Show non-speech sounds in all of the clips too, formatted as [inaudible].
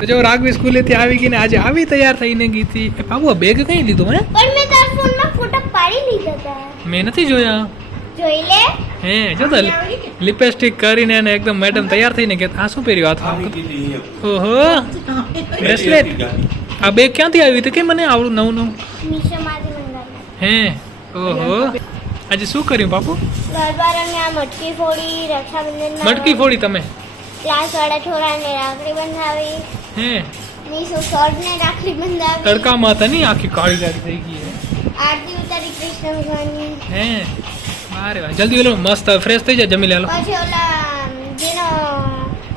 તો જો રાઘવી સ્કૂલેથી આવી ગઈ ને આજે આવી તૈયાર થઈને ગઈ હતી. એ બાબુ આ બેગ કઈ લીધું હે પણ મેં તાર ફોનમાં ફોટો પાડી લીધા હતા. મેં નથી જોયા. જોઈ લે. હે જો તો લિપસ્ટિક કરીને ને એકદમ મેડમ તૈયાર થઈને કે આ શું પહેર્યું? હાથમાં ઓહો. બ્રેસલેટ આ બેગ ક્યાંથી આવી હતી? કે મને આવડું નવું નવું? મીશોમાંથી મંગાવ્યા. હે ઓહો. આજે શું કર્યું બાપુ ગરબા રમે આ મટકી ફોડી રક્ષાબંધન મટકી ફોડી તમે? ક્લાસ વાળા છોરાને રાખડી બંધાવી. હે? મીશો સર્ટને રાખડી બંધાવી. તડકામાં માતા નહીં? આખી કાળી કાળી થઈ ગઈ હે. આરતી ઉતારી કૃષ્ણ ભગવાનની. હે? મારે જલ્દી ઓલો મસ્ત ફ્રેશ થઈ જાય જમી લેલો પછી ઓલા જેનો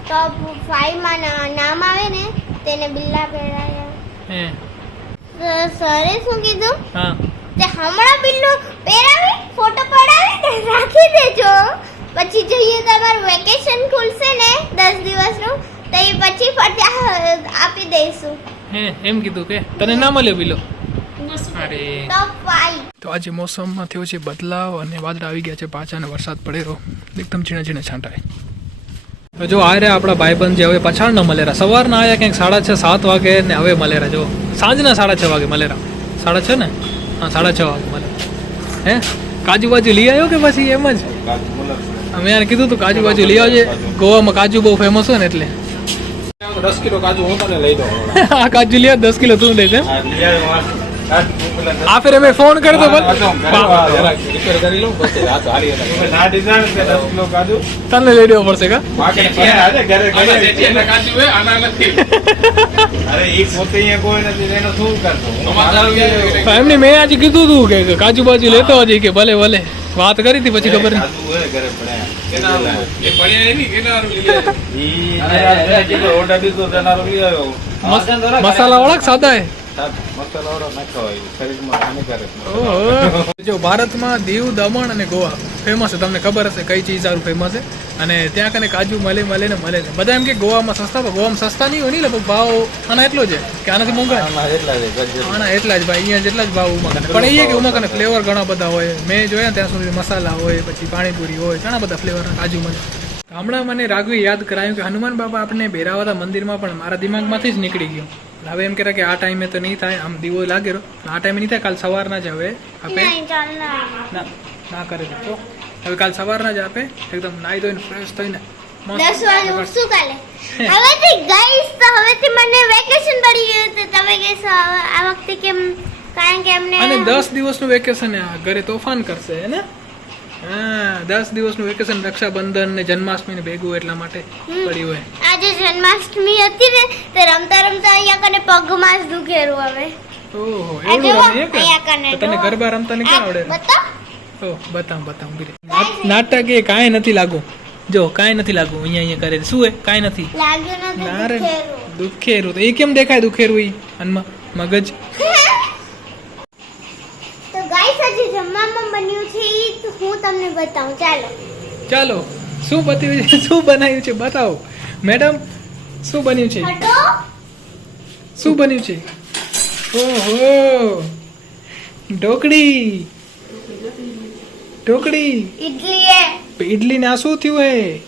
ટોપ ફાઈવમાં નામ આવે ને તેને બિલ્લા પહેરાયા. હે? સરે શું કીધું? હા. તે હમણાં બિલ્લો પહેરાવી ફોટો પડાવી રાખી દેજો. પછી જઈએ તમારું વેકેશન ખુલશે ને દસ દિવસનું તો એ પછી ફરતા આપી દઈશું. હે એમ કીધું કે? તને ના મળ્યો બિલો? અરે. તો આજે મોસમમાં થયો છે બદલાવ અને વાદળા આવી ગયા છે પાછા અને વરસાદ પડેલો એકદમ ઝીણા ઝીણા છાંટાય. તો જો આ રહ્યા આપણા ભાઈબંધ જે હવે પછાડ ના મલેરા. સવારના આવ્યા ક્યાંક સાડા છ સાત વાગે ને હવે મલેરા. જો સાંજના સાડા છ વાગે મલેરા. સાડા છ ને? હા સાડા છ વાગે મલેરા. હે? કાજુ બાજુ લઈ આવ્યો કે પછી એમ જ? અમે યાર કીધું તું કાજુ બાજુ લઈ આવજે. ગોવામાં કાજુ બહુ ફેમસ હોય ને એટલે. દસ કિલો કાજુ હું તને લઈ દઉં. [laughs] આ કાજુ લઈ દસ કિલો તું લઈ દે આ ફેર અમે ફોન બોલ કરી હતા. કિલો કાજુ? તને લઈ દેવો પડશે કા? [laughs] એમને મેં આજે કીધું તું કે કાજુ બાજુ લેતો હજી કે ભલે ભલે. વાત કરી હતી પછી ખબર મસાલા વાળા સાદા હે? જો ભારતમાં દીવ દમણ અને ગોવા ફેમસ છે. તમને ખબર હશે કઈ ચીજ સારું ફેમસ છે? અને ત્યાં કને કાજુ મળે મળે ને મળે છે. બધા એમ કે ગોવામાં સસ્તા પણ ગોવામાં સસ્તા નહીં હોય ને લગભગ ભાવ આના એટલો જ છે કે આનાથી મોંઘા. આના એટલા જ ભાઈ અહીંયા જેટલા જ ભાવ ઉમા પણ એ કે ઉમા કને ફ્લેવર ઘણા બધા હોય. મેં જોયા ત્યાં સુધી મસાલા હોય પછી પાણીપુરી હોય ઘણા બધા ફ્લેવર કાજુ મળે હમણાં મને રાઘવી યાદ કરાયું કે હનુમાન બાબા આપણે બેરાવાલા મંદિરમાં પણ મારા દિમાગમાંથી જ નીકળી ગયો. હવે એમ કહેતા કે આ ટાઈમે તો નહીં થાય આમ દીવો લાગે આ ટાઈમે નહીં થાય કાલ સવારના જ હવે આપે. ના કરે તો. હવે કાલ સવારના જ આપે. એકદમ નાઈ ધોઈને ફ્રેશ થઈને દસ વાગે ઉઠશું કાલે. [laughs] હવેથી ગઈશ તો હવેથી મને વેકેશન પડી ગયું તો તમે કહેશો આ વખતે કેમ? કારણ કે અમને અને દસ દિવસનું વેકેશન ઘરે તોફાન કરશે હે ને? હા દસ દિવસનું વેકેશન રક્ષાબંધન ને જન્માષ્ટમી ને ભેગું એટલા માટે પડ્યું હોય આજે જન્માષ્ટમી હતી ને તે રમતા રમતા અહીંયા કને પગમાં જ દુખેરું હવે. ઓહો એવું રમે કે? તને ગરબા રમતા ને ક્યાં આવડે? બતાવ. ઓ બતાવ બતાવ રહે. નાટક એ કાંઈ નથી લાગુ જો કાંઈ નથી લાગુ અહીંયા અહીંયા કરે શું હે કાંઈ નથી. લાગ્યું નથી દુખેરું તો. એ કેમ દેખાય દુખેરું ઈ? અનમાં મગજ? [laughs] આજે જમવામાં બન્યું છે એ હું તમને બતાવું. ચાલો. ચાલો શું બતાવ્યું છે? શું બનાવ્યું છે? બતાવો. મેડમ શું બન્યું છે? શું બન્યું છે? ઓહો. ઢોકળી. ઢોકળી. ઇડલી ઇડલી ના શું થયું હે?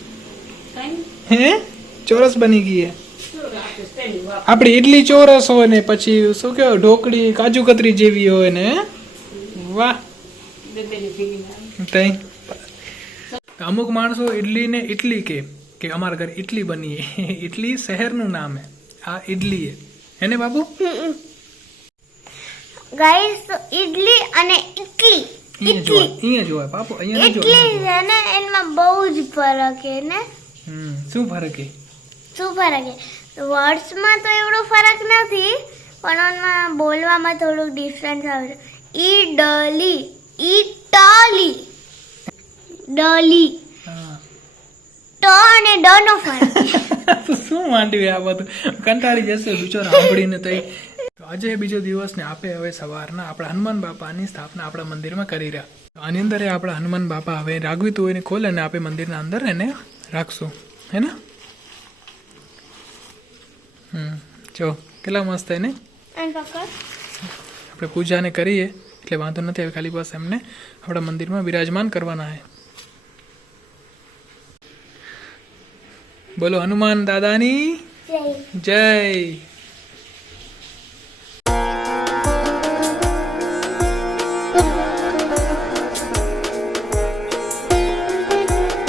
હે? ચોરસ બની ગઈ હે. આપણી ઇડલી ચોરસ હોય ને પછી શું કહેવાય? ઢોકળી કાજુ કતરી જેવી હોય ને હે? વાહ. તઈ અમુક માણસો ઇડલી ને ઇડલી કે કે અમારા ઘરે ઇટલી બની ઇટલી [laughs] શહેરનું નામ હે. આ ઇડલી હે હે બાબુ? ગાઈસ ઇડલી અને ઇટલી ઇટલી અહીંયા જોવાય બાપુ અહીંયા નહીં ઇટલી જોવાય છે ને એમાં બહુ જ ફરક હે ને. હમ શું ફરક હે? શું ફરક છે વર્ડ્સમાં તો એવડો ફરક નથી પણ એમાં બોલવામાં થોડુંક ડિફરન્સ આવે છે. ઈડલી ઈટાલી. ડલી. ટ અને ડ નો ફરક. [laughs] શું માંડ્યું આ બધું? કંટાળી જશે બિચારો સાંભળીને તો તો આજે બીજો દિવસ ને આપે હવે સવારના આપણા હનુમાન બાપાની સ્થાપના આપણા મંદિરમાં કરી રહ્યા. આની અંદર આપણા હનુમાન બાપા હવે રાગવી તો એને ખોલે ને આપણે મંદિરના અંદર એને રાખશું. હે ને? હમ. જો કેટલા મસ્ત એને અને આપણે પૂજાને કરીએ એટલે વાંધો નથી હવે ખાલી બસ એમને આપણા મંદિરમાં બિરાજમાન કરવાના છે બોલો હનુમાન દાદાની જય જય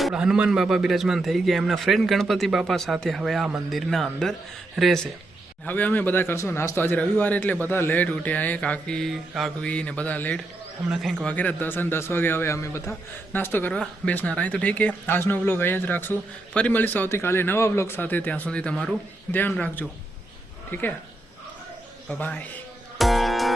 આપણા હનુમાન બાપા બિરાજમાન થઈ ગયા. એમના ફ્રેન્ડ ગણપતિ બાપા સાથે હવે આ મંદિરના અંદર રહેશે. હવે અમે બધા કરશું નાસ્તો. આજે રવિવાર એટલે બધા લેટ ઉઠ્યા એ કાકી, કાકવી ને બધા લેટ. હમણાં કંઈક વગેરે દસ અને દસ વાગે હવે અમે બધા નાસ્તો કરવા બેસનાર. અહીં તો ઠીક છે આજનો વ્લોગ અહીંયા જ રાખશું. ફરી મળીશું આવતીકાલે નવા વ્લોગ સાથે. ત્યાં સુધી તમારું ધ્યાન રાખજો. ઠીક છે બાય